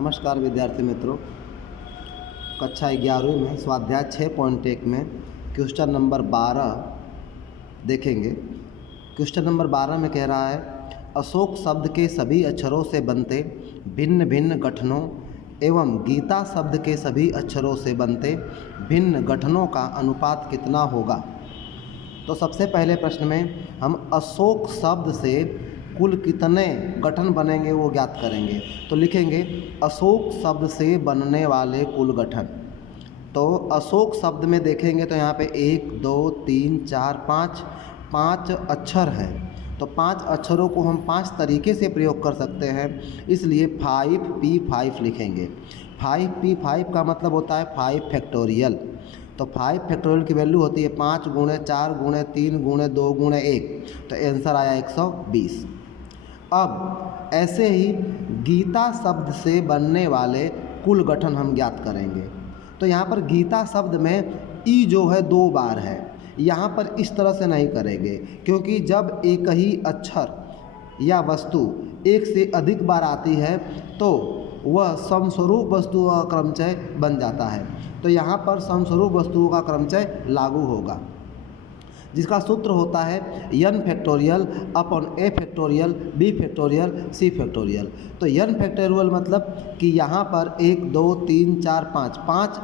नमस्कार विद्यार्थी मित्रों, कक्षा 11वीं में स्वाध्याय 6.1 में क्वेश्चन नंबर 12 देखेंगे। क्वेश्चन नंबर 12 में कह रहा है अशोक शब्द के सभी अक्षरों से बनते भिन्न भिन्न गठनों एवं गीता शब्द के सभी अक्षरों से बनते भिन्न गठनों का अनुपात कितना होगा। तो सबसे पहले प्रश्न में हम अशोक शब्द से कुल कितने गठन बनेंगे वो ज्ञात करेंगे। तो लिखेंगे अशोक शब्द से बनने वाले कुल गठन। तो अशोक शब्द में देखेंगे तो यहाँ पे 1 2 3 4 5 अक्षर हैं। तो 5 अक्षरों को हम 5 तरीके से प्रयोग कर सकते हैं, इसलिए 5P5 लिखेंगे। 5P5 का मतलब होता है 5 फैक्टोरियल। तो 5 फैक्टोरियल की वैल्यू होती है 5 गुणे 4 गुणे 3 गुणे 2 गुणे 1। तो आंसर आया 120। अब ऐसे ही गीता शब्द से बनने वाले कुल गठन हम ज्ञात करेंगे। तो यहाँ पर गीता शब्द में ई जो है 2 बार है, यहाँ पर इस तरह से नहीं करेंगे, क्योंकि जब एक ही अक्षर या वस्तु एक से अधिक बार आती है तो वह समस्वरूप वस्तुओं का क्रमचय बन जाता है। तो यहाँ पर समस्वरूप वस्तुओं का क्रमचय लागू होगा, जिसका सूत्र होता है n factorial upon a factorial b factorial c factorial. तो n फैक्टोरियल मतलब कि यहाँ पर 1 2 3 4 5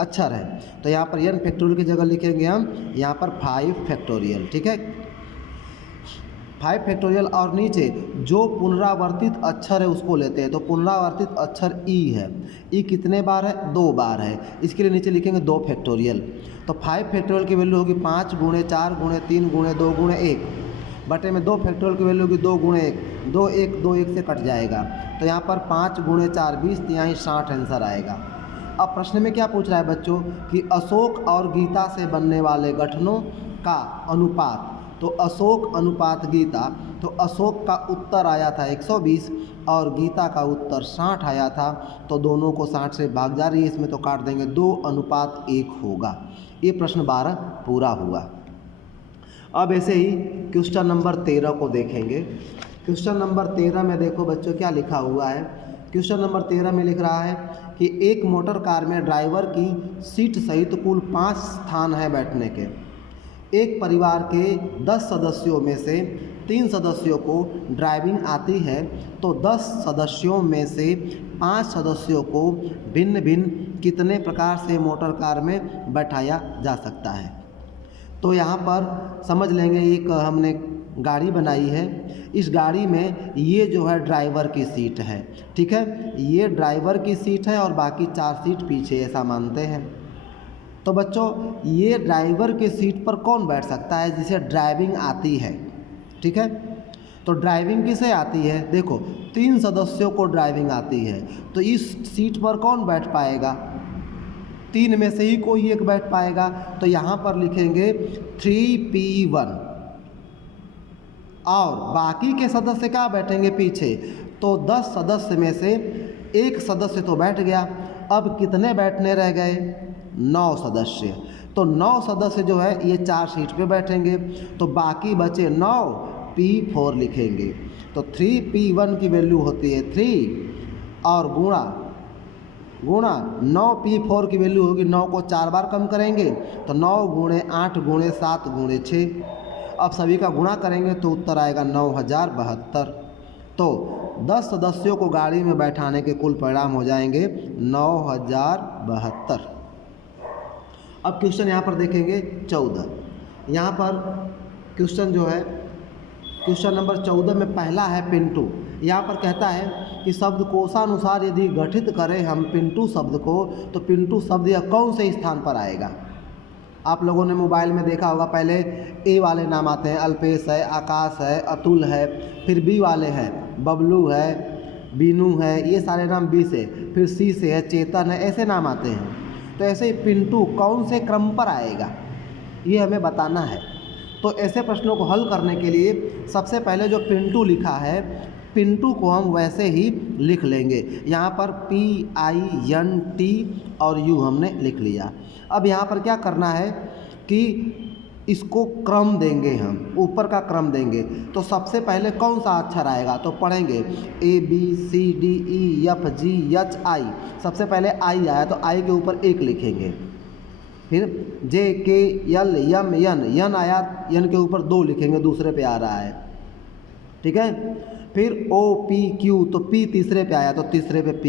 अक्षर है, तो यहाँ पर n फैक्टोरियल की जगह लिखेंगे हम यहाँ पर 5 फैक्टोरियल। ठीक है, 5 फैक्टोरियल। और नीचे जो पुनरावर्तित अक्षर है उसको लेते हैं। तो पुनरावर्तित अक्षर ई है, ई कितने बार है? 2 बार है, इसके लिए नीचे लिखेंगे 2 फैक्टोरियल। तो 5 फैक्टोरियल की वैल्यू होगी 5 गुणे 4 गुणे 3 गुणे 2 गुणे 1 बटे में 2 फैक्टोरियल की वैल्यू होगी 2 गुणे 1, 2 1 से कट जाएगा। तो यहाँ पर 5 गुणे 4 20, यहाँ 60 आंसर आएगा। अब प्रश्न में क्या पूछ रहा है बच्चों कि अशोक और गीता से बनने वाले गठनों का अनुपात। तो अशोक अनुपात गीता, तो अशोक का उत्तर आया था 120 और गीता का उत्तर 60 आया था। तो दोनों को 60 से भाग जा रही है, इसमें तो काट देंगे, 2:1 होगा। ये प्रश्न 12 पूरा हुआ। अब ऐसे ही क्वेश्चन नंबर 13 को देखेंगे। क्वेश्चन नंबर 13 में देखो बच्चों क्या लिखा हुआ है। क्वेश्चन नंबर 13 में लिख रहा है कि एक मोटर कार में ड्राइवर की सीट सहित कुल 5 स्थान है बैठने के। एक परिवार के 10 सदस्यों में से 3 सदस्यों को ड्राइविंग आती है, तो 10 सदस्यों में से 5 सदस्यों को भिन्न भिन्न कितने प्रकार से मोटर कार में बैठाया जा सकता है। तो यहाँ पर समझ लेंगे, एक हमने गाड़ी बनाई है, इस गाड़ी में ये जो है ड्राइवर की सीट है। ठीक है, ये ड्राइवर की सीट है और बाकी 4 सीट पीछे, ऐसा मानते हैं। तो बच्चों ये ड्राइवर की सीट पर कौन बैठ सकता है? जिसे ड्राइविंग आती है। ठीक है, तो ड्राइविंग किसे आती है? देखो 3 सदस्यों को ड्राइविंग आती है, तो इस सीट पर कौन बैठ पाएगा? 3 में से ही कोई एक बैठ पाएगा। तो यहाँ पर लिखेंगे 3P1 और बाकी के सदस्य क्या बैठेंगे? पीछे। तो 10 सदस्य में से एक सदस्य तो बैठ गया, अब कितने बैठने रह गए? 9 सदस्य। तो 9 सदस्य जो है ये 4 सीट पे बैठेंगे, तो बाकी बचे 9P4 लिखेंगे। तो 3P1 की वैल्यू होती है 3 और गुणा 9P4 की वैल्यू होगी, 9 को 4 बार कम करेंगे तो 9 गुणे 8 गुणे 7 गुणे 6। अब सभी का गुणा करेंगे तो उत्तर आएगा 9072। तो 10 सदस्यों को गाड़ी में बैठाने के कुल परिणाम हो जाएंगे 9072। अब क्वेश्चन यहाँ पर देखेंगे 14। यहाँ पर क्वेश्चन जो है क्वेश्चन नंबर 14 में पहला है पिंटू। यहाँ पर कहता है कि शब्दकोशानुसार यदि गठित करें हम पिंटू शब्द को, तो पिंटू शब्द यह कौन से स्थान पर आएगा? आप लोगों ने मोबाइल में देखा होगा, पहले ए वाले नाम आते हैं, अल्पेश है, आकाश है, अतुल है, फिर बी वाले हैं, बबलू है, बीनू है, ये सारे नाम बी से, फिर सी से है, चेतन है, ऐसे नाम आते हैं। तो ऐसे ही पिंटू कौन से क्रम पर आएगा ये हमें बताना है। तो ऐसे प्रश्नों को हल करने के लिए सबसे पहले जो पिंटू लिखा है, पिंटू को हम वैसे ही लिख लेंगे। यहाँ पर PINT और U हमने लिख लिया। अब यहाँ पर क्या करना है कि इसको क्रम देंगे, हम ऊपर का क्रम देंगे। तो सबसे पहले कौन सा अक्षर आएगा, तो पढ़ेंगे ABCDEFGHI। सबसे पहले आई आया तो आई के ऊपर 1 लिखेंगे। फिर JKLMN, यन आया, यन के ऊपर 2 लिखेंगे, दूसरे पे आ रहा है, ठीक है। फिर OPQ, तो P तीसरे पे आया तो तीसरे पे P।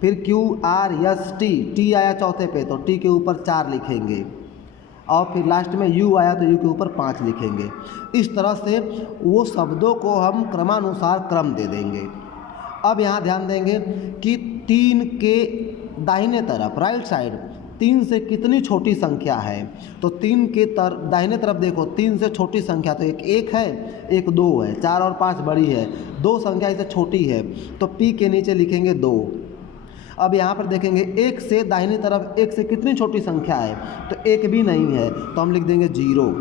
फिर QRST, T आया चौथे पे तो T के ऊपर 4 लिखेंगे। और फिर लास्ट में U आया तो U के ऊपर 5 लिखेंगे। इस तरह से वो शब्दों को हम क्रमानुसार क्रम दे देंगे। अब यहाँ ध्यान देंगे कि 3 के दाहिने तरफ, राइट साइड, 3 से कितनी छोटी संख्या है। तो 3 के दाहिने तरफ देखो, 3 से छोटी संख्या तो एक 1 है, एक 2 है, 4 और 5 बड़ी है, 2 संख्या इससे छोटी है तो P के नीचे लिखेंगे 2। अब यहाँ पर देखेंगे 1 से दाहिनी तरफ 1 से कितनी छोटी संख्या है, तो 1 भी नहीं है तो हम लिख देंगे 0।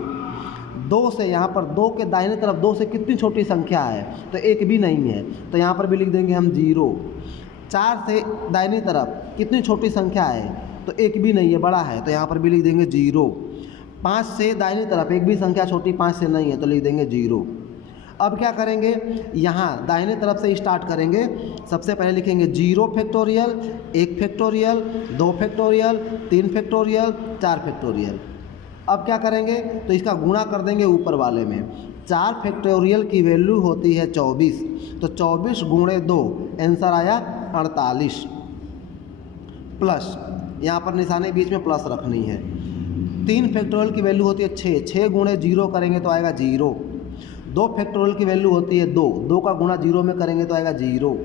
2 से यहाँ पर 2 के दाहिनी तरफ 2 से कितनी छोटी संख्या है, तो 1 भी नहीं है तो यहाँ पर भी लिख देंगे हम 0। 4 से दाहिनी तरफ कितनी छोटी संख्या है, तो 1 भी नहीं है, बड़ा है तो यहाँ पर भी लिख देंगे 0। 5 से दाहिनी तरफ एक भी संख्या छोटी 5 से नहीं है तो लिख देंगे 0। अब क्या करेंगे, यहाँ दाहिने तरफ से स्टार्ट करेंगे। सबसे पहले लिखेंगे 0 factorial, 1 factorial, 2 factorial, 3 factorial, 4 factorial. अब क्या करेंगे, तो इसका गुणा कर देंगे ऊपर वाले में। 4 फैक्टोरियल की वैल्यू होती है 24, तो 24 गुणे 2, आंसर आया 48। प्लस, यहाँ पर निशाने बीच में प्लस रखनी है। 3 फैक्टोरियल की वैल्यू होती है 6, 6 गुणे 0 करेंगे तो आएगा 0। 2 फैक्टोरियल की वैल्यू होती है 2, 2 का गुणा 0 में करेंगे तो आएगा 0।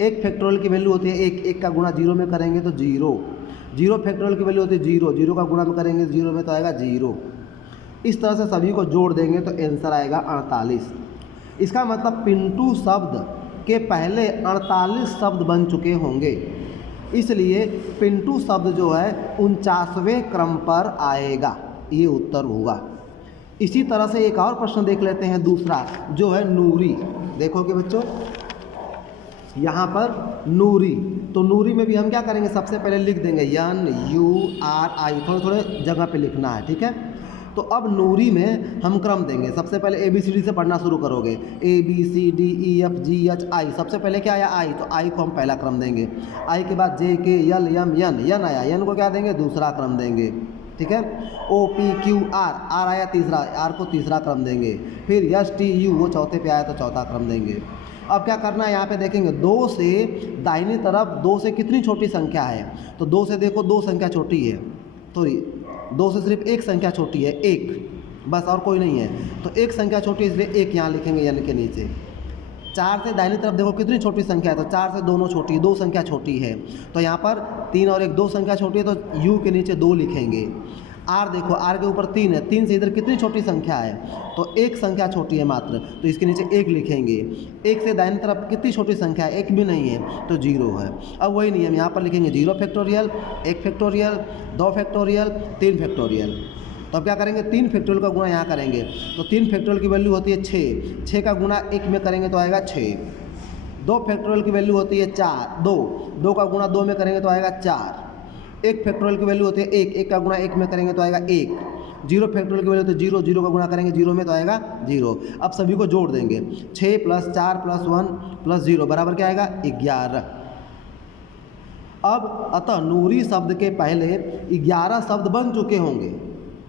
1 फैक्टोरियल की वैल्यू होती है 1, 1 का गुणा 0 में करेंगे तो 0। 0 फैक्टोरियल की वैल्यू होती है 0, 0 का गुणा में करेंगे 0 में तो आएगा 0। इस तरह से सभी को जोड़ देंगे तो आंसर आएगा 48। इसका मतलब पिंटू शब्द के पहले 48 शब्द बन चुके होंगे, इसलिए पिंटू शब्द जो है 49वें क्रम पर आएगा, ये उत्तर होगा। इसी तरह से एक और प्रश्न देख लेते हैं, दूसरा जो है नूरी। देखोगे बच्चों, यहाँ पर नूरी, तो नूरी में भी हम क्या करेंगे, सबसे पहले लिख देंगे NURI, थोड़े थोड़े जगह पे लिखना है, ठीक है। तो अब नूरी में हम क्रम देंगे। सबसे पहले ABCD से पढ़ना शुरू करोगे, ABCDEFGHI। सबसे पहले क्या आया, I, तो I को हम पहला क्रम देंगे। I के बाद JKLMN, यन आया, यन को क्या देंगे, दूसरा क्रम देंगे, ठीक है। OPQR, R आया तीसरा, R को तीसरा क्रम देंगे। फिर STU, वो चौथे पे आया तो चौथा क्रम देंगे। अब क्या करना है, यहाँ पे देखेंगे 2 से दाहिनी तरफ 2 से कितनी छोटी संख्या है, तो 2 से देखो 2 संख्या छोटी है, तो 2 से सिर्फ एक संख्या छोटी है, 1 बस, और कोई नहीं है, तो एक संख्या छोटी है इसलिए 1 यहाँ लिखेंगे यन के नीचे। 4 से दाहिनी तरफ देखो कितनी छोटी संख्या है, तो 4 से दोनों छोटी, 2 संख्या छोटी है तो यहाँ पर 3 और 1, 2 संख्या छोटी है तो U के नीचे 2 लिखेंगे। R देखो, R के ऊपर 3 है, 3 से इधर कितनी छोटी संख्या है, तो 1 संख्या छोटी है मात्र, तो इसके नीचे 1 लिखेंगे। 1 से दाहिनी तरफ कितनी छोटी संख्या है, 1 भी नहीं है तो 0 है। अब वही नियम यहाँ पर लिखेंगे 0 फैक्टोरियल, 1 फैक्टोरियल, 2 फैक्टोरियल, 3 फैक्टोरियल। तो अब क्या करेंगे, 3 फैक्टोरियल का गुणा यहाँ करेंगे, तो 3 फैक्टोरियल की वैल्यू होती है 6, 6 का गुणा 1 में करेंगे तो आएगा 6। 2 फैक्टोरियल की वैल्यू होती है 4, 2 का गुणा 2 में करेंगे तो आएगा 4। 1 फैक्टोरियल की वैल्यू होती है 1, 1 का गुणा 1 में करेंगे तो आएगा 1। 0 फैक्टोरियल की वैल्यू होती है 0, 0 का गुणा करेंगे 0 में तो आएगा 0। अब सभी को जोड़ देंगे, 6 + 4 + 1 + 0 बराबर क्या आएगा, 11। अब अतः नूरी शब्द के पहले 11 शब्द बन चुके होंगे,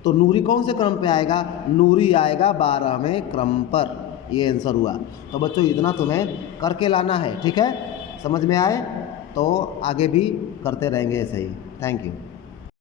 तो नूरी कौन से क्रम पे आएगा, नूरी आएगा 12वें क्रम पर, ये आंसर हुआ। तो बच्चों इतना तुम्हें करके लाना है, ठीक है। समझ में आए तो आगे भी करते रहेंगे ऐसे ही। Thank you.